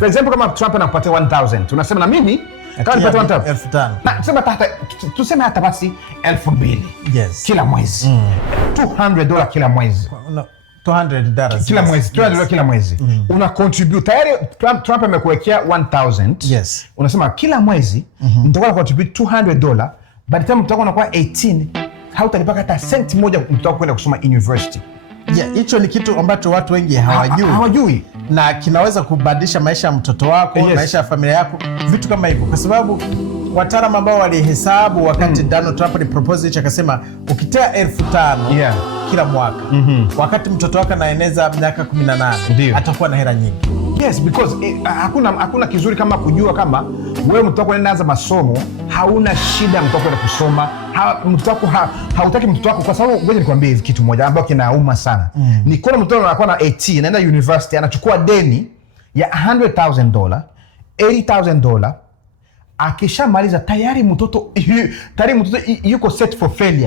For example, kama Trump anakupatia 1000, tunasema na mimi kama nipate 1500. Na tuseme hata basi 2000. Yes. Kila mwezi. $200 kila mwezi. No, $200 kila mwezi. $200 kila mwezi. Una contribute. Tayari Trump amekuwekea 1000. Yes. Unasema kila mwezi mtakuwa contribute $200. By the time mtakuwa unakuwa 18, hautalipaka hata senti moja mtakuwa kwenda kusoma university. Yeah, hicho ni kitu ambacho watu wengi hawajui na kinaweza kubadilisha maisha ya mtoto wako, yes, maisha ya familia yako, vitu kama hivyo, kwa sababu wataalamu ambao walihesabu wakati Donald Trump alipropose hicho, akasema ukitea 1500 yeah, kila mwaka wakati mtoto wako anaeneza miaka 18 atakuwa na hela nyingi. Yes, because hakuna kizuri kama kujua kama wewe mtoto wako anaanza masomo, hauna shida mtoto wako kusoma, mtoto wako hautaki mtoto wako, kwa sababu ngoja nikwambie kitu moja ambacho kinauma sana. Ni kuna mtoto anakuwa na 18 anaenda university, anachukua deni ya $100,000, $80,000, akishamaliza tayari mtoto yuko set for failure.